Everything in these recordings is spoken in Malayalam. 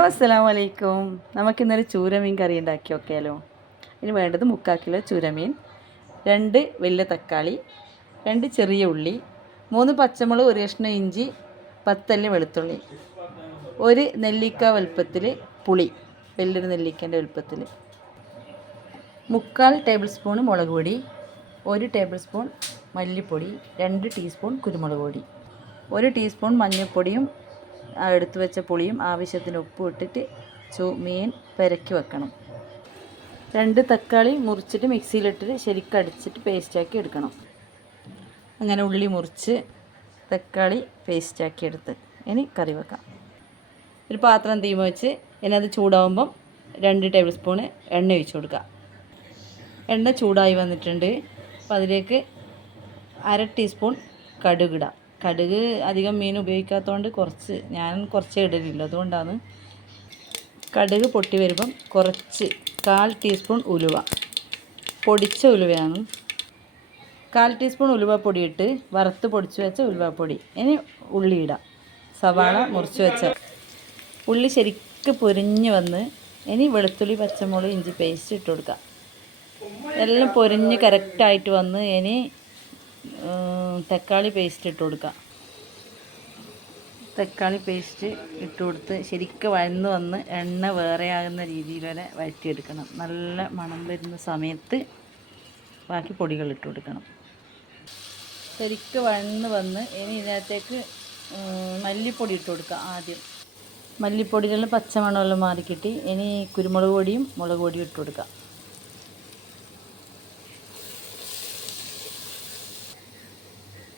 ഹലോ അസ്സലാമു അലൈക്കും. നമുക്കിന്നൊരു ചൂരമീൻ കറി ഉണ്ടാക്കി നോക്കിയാലോ. ഇതിന് വേണ്ടത് 3/4 കിലോ ചൂരമീൻ, 2 വലിയ തക്കാളി, 2 ചെറിയ ഉള്ളി, 3 പച്ചമുളക്, 1 കഷ്ണം ഇഞ്ചി, 10 അല്ലി വെളുത്തുള്ളി, 1 നെല്ലിക്ക വലുപ്പത്തിൽ പുളി, വലിയൊരു നെല്ലിക്കൻ്റെ വലുപ്പത്തിൽ, 3/4 ടേബിൾ സ്പൂൺ മുളക് പൊടി, 1 ടേബിൾ സ്പൂൺ മല്ലിപ്പൊടി, 2 ടീസ്പൂൺ കുരുമുളക് പൊടി, 1 ടീസ്പൂൺ മഞ്ഞൾപ്പൊടിയും എടുത്തു വെച്ച പുളിയും ആവശ്യത്തിന് ഉപ്പ് ഇട്ടിട്ട് മീൻ പെരക്കി വെക്കണം. 2 തക്കാളി മുറിച്ചിട്ട് മിക്സിയിലിട്ടിട്ട് ശരിക്കും അടിച്ചിട്ട് പേസ്റ്റാക്കി എടുക്കണം. അങ്ങനെ ഉള്ളി മുറിച്ച് തക്കാളി പേസ്റ്റാക്കി എടുത്ത് ഇനി കറി വെക്കാം. ഒരു പാത്രം തീമ വെച്ച് ഇനി അത് ചൂടാവുമ്പം 2 ടേബിൾ സ്പൂണ് എണ്ണ ഒഴിച്ച് കൊടുക്കുക. എണ്ണ ചൂടായി വന്നിട്ടുണ്ട്. അപ്പോൾ അതിലേക്ക് 1/2 ടീസ്പൂൺ കടുകിടാം. കടുക് അധികം മീൻ ഉപയോഗിക്കാത്തതുകൊണ്ട് ഞാൻ കുറച്ചേ ഇടലില്ല, അതുകൊണ്ടാണ്. കടുക് പൊട്ടി വരുമ്പം കുറച്ച് 1/4 ടീസ്പൂൺ ഉലുവ, പൊടിച്ച ഉലുവയാണ്. 1/4 ടീസ്പൂൺ ഉലുവ പൊടിയിട്ട് വറുത്ത് പൊടിച്ച് വെച്ച ഉലുവപ്പൊടി. ഇനി ഉള്ളി ഇടാം. സവാള മുറിച്ച് വെച്ച ഉള്ളി ശരിക്ക് പൊരിഞ്ഞ് വന്ന് ഇനി വെളുത്തുള്ളി, പച്ചമുളക്, ഇഞ്ചി പേസ്റ്റ് ഇട്ട് കൊടുക്കുക. എല്ലാം പൊരിഞ്ഞ് കറക്റ്റായിട്ട് വന്ന് ഇനി തക്കാളി പേസ്റ്റ് ഇട്ട് കൊടുക്കുക. തക്കാളി പേസ്റ്റ് ഇട്ട് കൊടുത്ത് ശരിക്കും വഴന്ന് വന്ന് എണ്ണ വേറെയാകുന്ന രീതിയിൽ വരെ വഴറ്റിയെടുക്കണം. നല്ല മണം വരുന്ന സമയത്ത് ബാക്കി പൊടികൾ ഇട്ട് കൊടുക്കണം. ശരിക്കും വഴന്ന് വന്ന് ഇനി ഇതിനകത്തേക്ക് മല്ലിപ്പൊടി ഇട്ട് കൊടുക്കുക. ആദ്യം മല്ലിപ്പൊടികളിൽ പച്ചമണമെല്ലാം മാറിക്കിട്ടി ഇനി കുരുമുളക് പൊടിയും മുളക് പൊടിയും ഇട്ട് കൊടുക്കുക.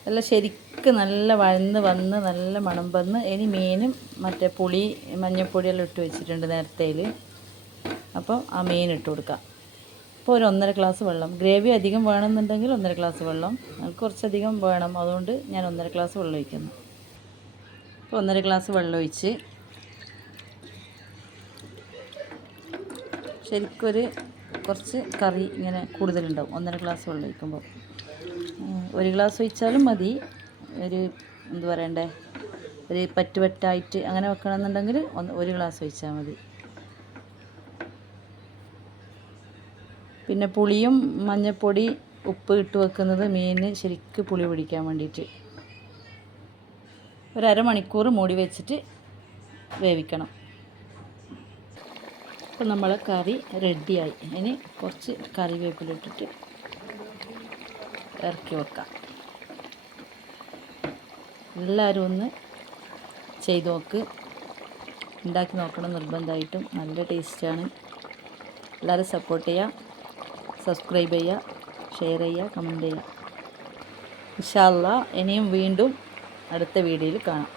എല്ലാം ശരിക്കും നല്ല വഴന്ന് വന്ന് നല്ല മണം വന്ന് ഇനി മീനും മറ്റേ പുളി മഞ്ഞൾപ്പൊടിയെല്ലാം ഇട്ട് വെച്ചിട്ടുണ്ട് നേരത്തേൽ. അപ്പോൾ ആ മീൻ ഇട്ട് കൊടുക്കാം. അപ്പോൾ ഒരു 1.5 ഗ്ലാസ് വെള്ളം, ഗ്രേവി അധികം വേണമെന്നുണ്ടെങ്കിൽ 1.5 ഗ്ലാസ് വെള്ളം, നമുക്ക് കുറച്ചധികം വേണം, അതുകൊണ്ട് ഞാൻ 1.5 ഗ്ലാസ് വെള്ളം ഒഴിക്കുന്നു. അപ്പോൾ 1.5 ഗ്ലാസ് വെള്ളം ഒഴിച്ച് ശരിക്കൊരു കുറച്ച് കറി ഇങ്ങനെ കൂടുതലുണ്ടാവും 1.5 ഗ്ലാസ് വെള്ളം ഒഴിക്കുമ്പോൾ. 1 ഗ്ലാസ് ഒഴിച്ചാലും മതി. ഒരു എന്ത് പറയണ്ടേ, ഒരു പറ്റായിട്ട് അങ്ങനെ വെക്കണമെന്നുണ്ടെങ്കിൽ 1 ഗ്ലാസ് ഒഴിച്ചാൽ മതി. പിന്നെ പുളിയും മഞ്ഞൾപ്പൊടി ഉപ്പ് ഇട്ട് വെക്കുന്നത് മീനിന് ശരിക്കും പുളി പിടിക്കാൻ വേണ്ടിയിട്ട്. ഒരു അരമണിക്കൂർ മൂടി വെച്ചിട്ട് വേവിക്കണം. അപ്പോൾ നമ്മളെ കറി റെഡിയായി. ഇനി കുറച്ച് കറിവേപ്പില ഇട്ടിട്ട് ഇറക്കി വെക്കാം. എല്ലാവരും ഒന്ന് ചെയ്ത് നോക്ക്, ഉണ്ടാക്കി നോക്കണം നിർബന്ധമായിട്ടും. നല്ല ടേസ്റ്റാണ്. എല്ലാവരും സപ്പോർട്ട് ചെയ്യുക, സബ്സ്ക്രൈബ് ചെയ്യുക, ഷെയർ ചെയ്യുക, കമൻറ്റ് ചെയ്യുക. ഇൻഷാ അല്ലാഹ് ഇനിയും വീണ്ടും അടുത്ത വീഡിയോയിൽ കാണാം.